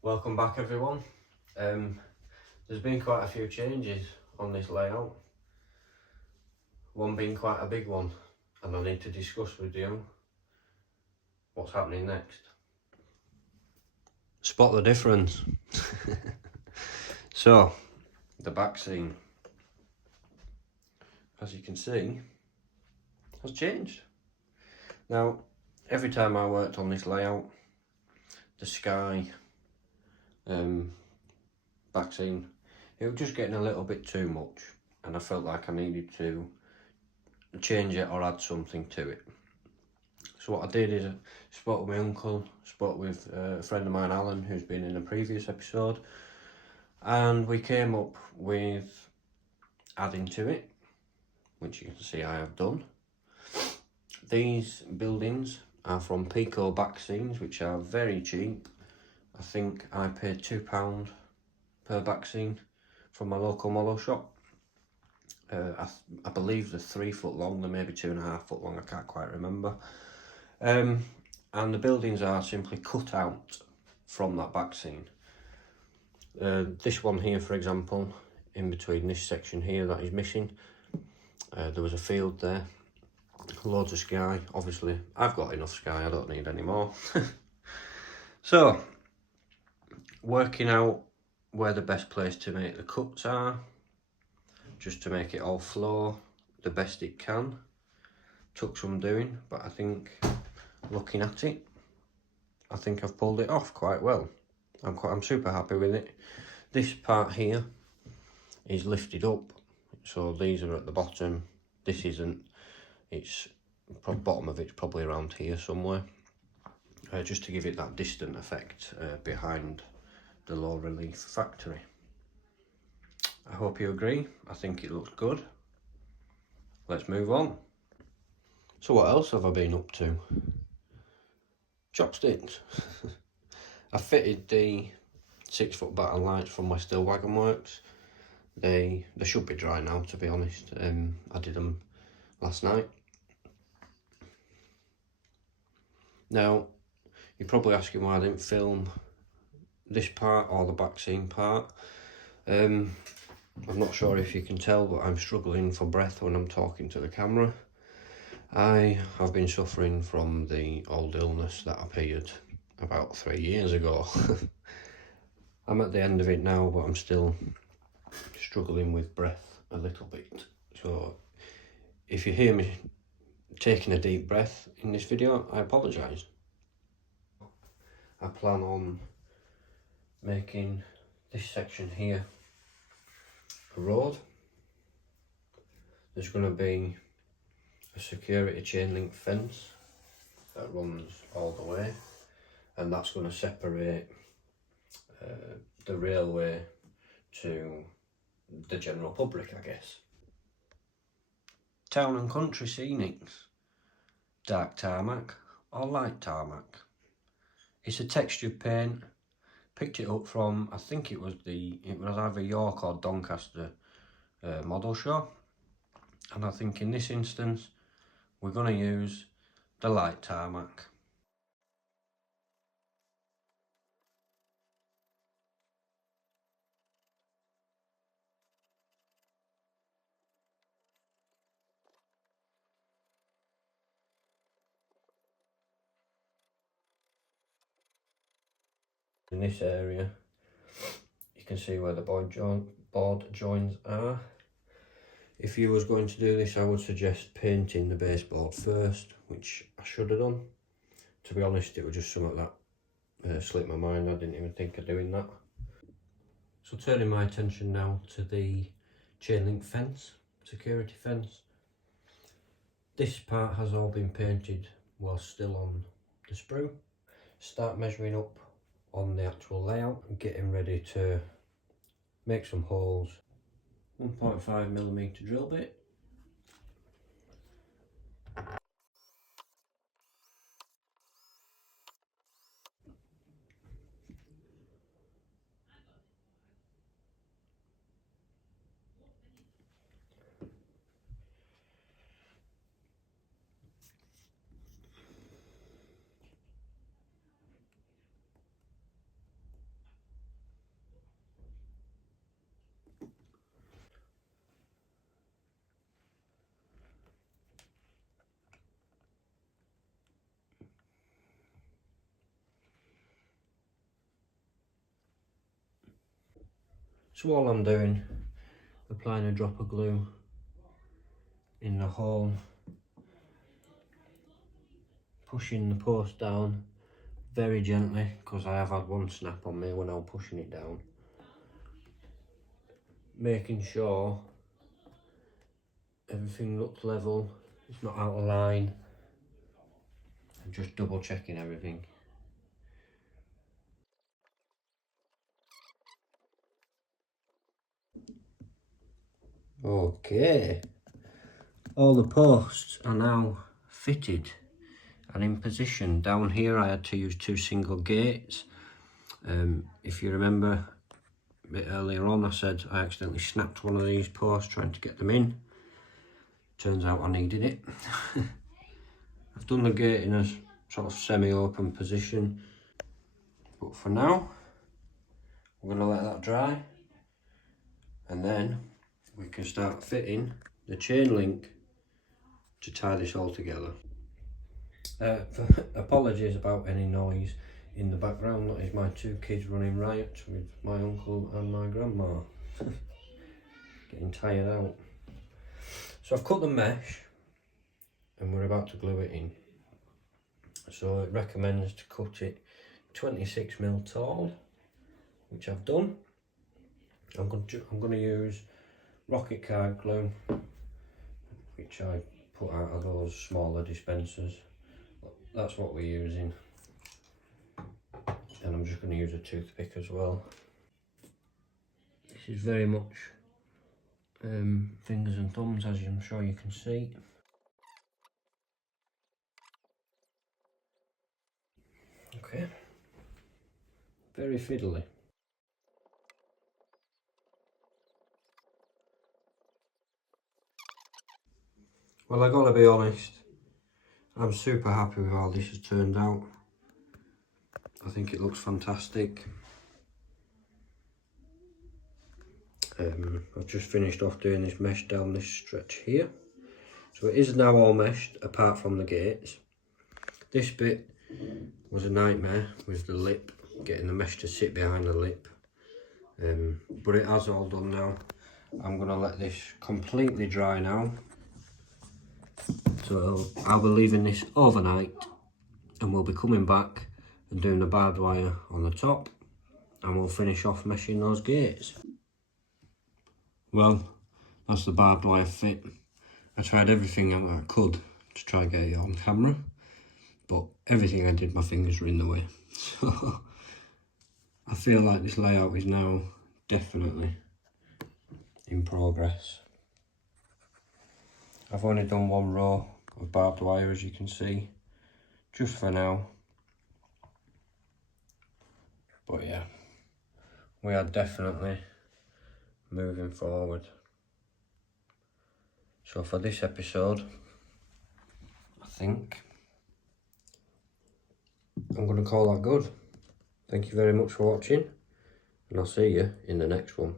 Welcome back everyone. There's been quite a few changes on this layout, one being quite a big one, and I need to discuss with you what's happening next. Spot the difference. So, the back scene, as you can see, has changed. Now, every time I worked on this layout, the sky back scene, it was just getting a little bit too much, and I felt like I needed to change it or add something to it. So what I did is I spoke with my uncle, spoke with a friend of mine, Alan, who's been in a previous episode, and we came up with adding to it, which you can see I have done. These buildings are from Pico BACKSCENEs, which are very cheap. I think I paid £2 per BACKSCENE from my local model shop. I believe they're 3 foot long, they're maybe 2.5 foot long, I can't quite remember. And the buildings are simply cut out from that back scene. This one here, for example, in between this section here that is missing, there was a field there, loads of sky. Obviously I've got enough sky, I don't need any more. So working out where the best place to make the cuts are, just to make it all flow the best it can. Took some doing, but I think looking at it, I think I've pulled it off quite well. I'm super happy with it. This part here is lifted up, so these are at the bottom. This isn't. It's bottom of it's probably around here somewhere, just to give it that distant effect behind the low relief factory. I hope you agree. I think it looks good. Let's move on. So what else have I been up to? Chopsticks. I fitted the 6 foot batten lights from my Still Wagon Works. They should be dry now, to be honest. I did them last night. Now, you're probably asking why I didn't film this part or the back scene part. I'm not sure if you can tell, but I'm struggling for breath when I'm talking to the camera. I have been suffering from the old illness that appeared about 3 years ago. I'm at the end of it now, but I'm still struggling with breath a little bit. So if you hear me taking a deep breath in this video, I apologise. I plan on making this section here a road. There's going to be a security chain link fence that runs all the way, and that's going to separate the railway to the general public, I guess. Town and country scenics, dark tarmac or light tarmac. It's a textured paint. Picked it up from, I think it was either York or Doncaster model shop, and I think in this instance we're going to use the light tarmac. In this area you can see where the board joins are. If you was going to do this, I would suggest painting the baseboard first, which I should have done. To be honest, it was just something that slipped my mind. I didn't even think of doing that. So turning my attention now to the chain link fence, security fence. This part has all been painted while still on the sprue. Start measuring up on the actual layout and getting ready to make some holes. 1.5mm drill bit. So all I'm doing, applying a drop of glue in the hole, pushing the post down very gently, because I have had one snap on me when I was pushing it down. Making sure everything looks level, it's not out of line, and just double checking everything. Okay, all the posts are now fitted and in position. Down here I had to use 2 single gates. If you remember a bit earlier on, I said I accidentally snapped one of these posts trying to get them in. Turns out I needed it. I've done the gate in a sort of semi-open position, but for now we're going to let that dry, and then we can start fitting the chain link to tie this all together. Apologies about any noise in the background. That is my 2 kids running riot with my uncle and my grandma. Getting tired out. So I've cut the mesh and we're about to glue it in. So it recommends to cut it 26mm tall, which I've done. I'm going to use rocket card glue, which I put out of those smaller dispensers. That's what we're using, and I'm just going to use a toothpick as well. This is very much fingers and thumbs, as I'm sure you can see. Okay, very fiddly. Well, I gotta be honest, I'm super happy with how this has turned out. I think it looks fantastic. I've just finished off doing this mesh down this stretch here. So it is now all meshed apart from the gates. This bit was a nightmare with the lip, getting the mesh to sit behind the lip. But it has all done now. I'm going to let this completely dry now. So I'll be leaving this overnight, and we'll be coming back and doing the barbed wire on the top, and we'll finish off meshing those gates. Well, that's the barbed wire fit. I tried everything I could to try and get it on camera, but everything I did, my fingers were in the way. So I feel like this layout is now definitely in progress. I've only done 1 row of barbed wire, as you can see, just for now. But yeah, we are definitely moving forward. So for this episode, I think I'm going to call that good. Thank you very much for watching, and I'll see you in the next one.